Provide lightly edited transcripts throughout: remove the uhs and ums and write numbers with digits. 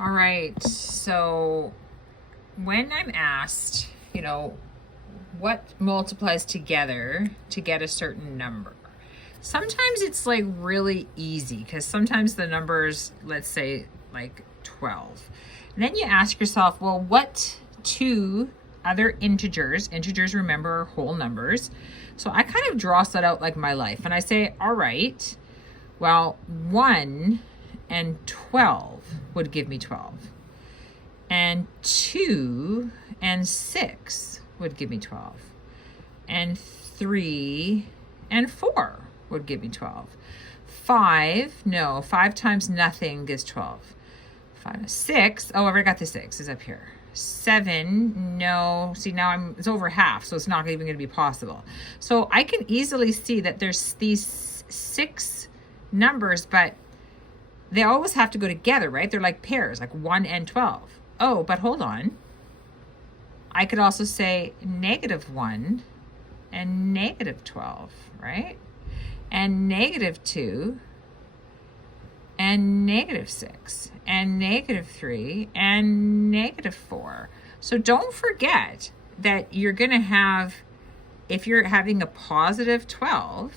All right, so when I'm asked, what multiplies together to get a certain number, sometimes it's like really easy because sometimes the numbers, let's say like 12. And then you ask yourself, well, what two other integers remember are whole numbers. So I kind of draw that out like my life and I say, all right, well, 1 and 12 would give me 12. And 2 and 6 would give me 12. And 3 and 4 would give me 12. 5 times nothing gives 12. 6, oh, I already got the 6 is up here. 7, no, see now it's over half, so it's not even going to be possible. So I can easily see that there's these 6 numbers, but they always have to go together, right? They're like pairs, like 1 and 12. Oh, but hold on. I could also say -1 and -12, right? And -2 and -6 and -3 and -4. So don't forget that you're going to have, if you're having a positive 12,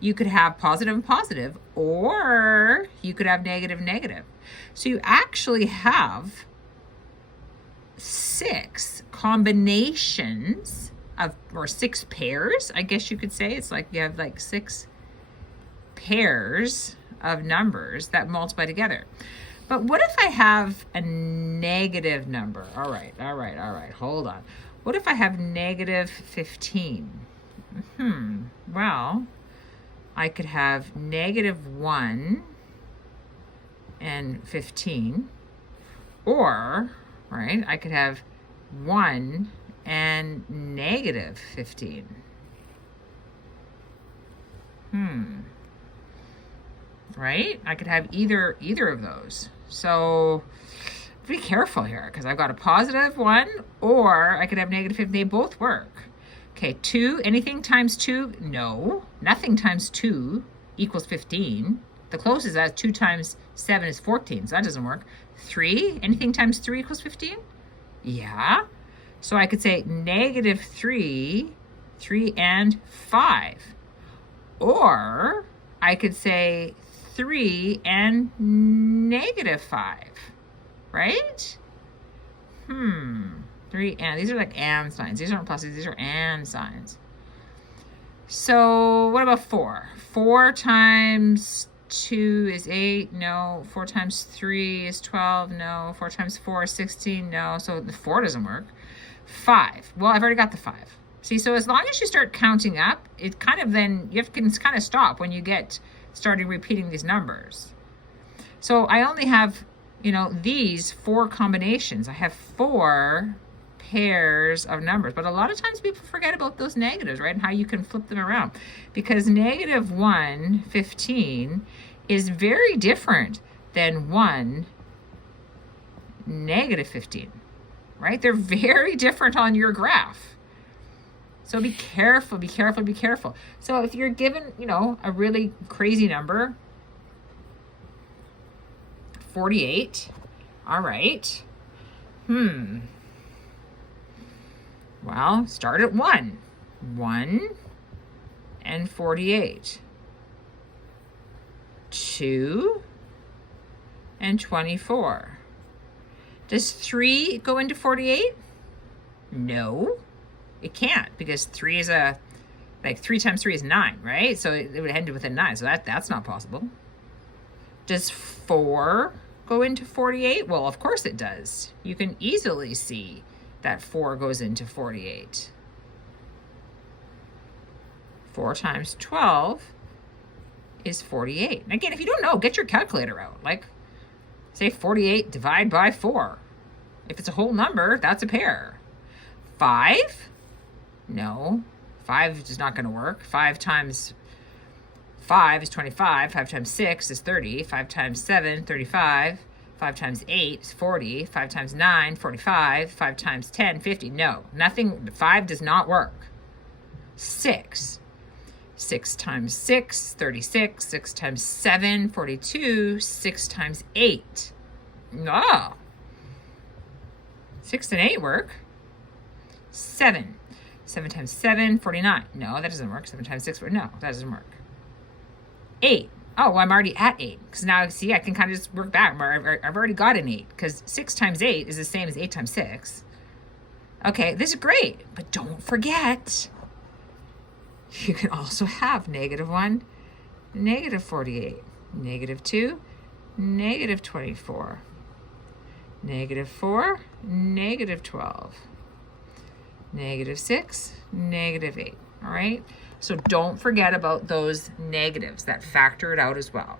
you could have positive and positive, or you could have negative, negative. So you actually have 6 combinations of, or 6 pairs, I guess you could say. It's like you have like 6 pairs of numbers that multiply together. But what if I have a negative number? All right, hold on. What if I have -15? Well, I could have -1 and 15, or, right, I could have 1 and -15. Right? I could have either of those. So be careful here, because I've got a positive 1, or I could have -15. They both work. Okay, 2, anything times 2? No, nothing times 2 equals 15. The closest, that's 2 times 7 is 14, so that doesn't work. 3, anything times 3 equals 15? Yeah. So I could say -3, 3 and 5. Or I could say 3 and -5, right? 3 and, these are like and signs. These aren't pluses, these are and signs. So what about 4? 4 times 2 is 8, no. 4 times 3 is 12, no. 4 times 4 is 16, no. So the 4 doesn't work. 5, well, I've already got the 5. See, so as long as you start counting up, it kind of then, you can kind of stop when you get started repeating these numbers. So I only have, these 4 combinations. I have 4 pairs of numbers, but a lot of times people forget about those negatives, right? And how you can flip them around, because -1, 15 is very different than 1, -15, right? They're very different on your graph. So be careful, be careful, be careful. So if you're given, a really crazy number, 48, all right. Well, start at 1. 1 and 48. 2 and 24. Does 3 go into 48? No. It can't, because 3 is 3 times 3 is 9, right? So it would end with a 9, so that's not possible. Does 4 go into 48? Well, of course it does. You can easily see that 4 goes into 48. 4 times 12 is 48. And again, if you don't know, get your calculator out. Like, say 48 divide by 4. If it's a whole number, that's a pair. 5? No, 5 is not going to work. 5 times 5 is 25. 5 times 6 is 30. 5 times 7, 35. 5 times 8 is 40. 5 times 9, 45. 5 times 10, 50. No, nothing. 5 does not work. 6. 6 times 6, 36. 6 times 7, 42. 6 times 8, No. 6 and 8 work. 7. 7 times 7, 49. No, that doesn't work. 7 times 6, no, that doesn't work. 8. Oh, well, I'm already at 8. Because now, see, I can kind of just work back. I've already got an 8. Because 6 times 8 is the same as 8 times 6. Okay, this is great. But don't forget, you can also have -1, -48, -2, -24, -4, -12, -6, -8. All right? So don't forget about those negatives that factor it out as well.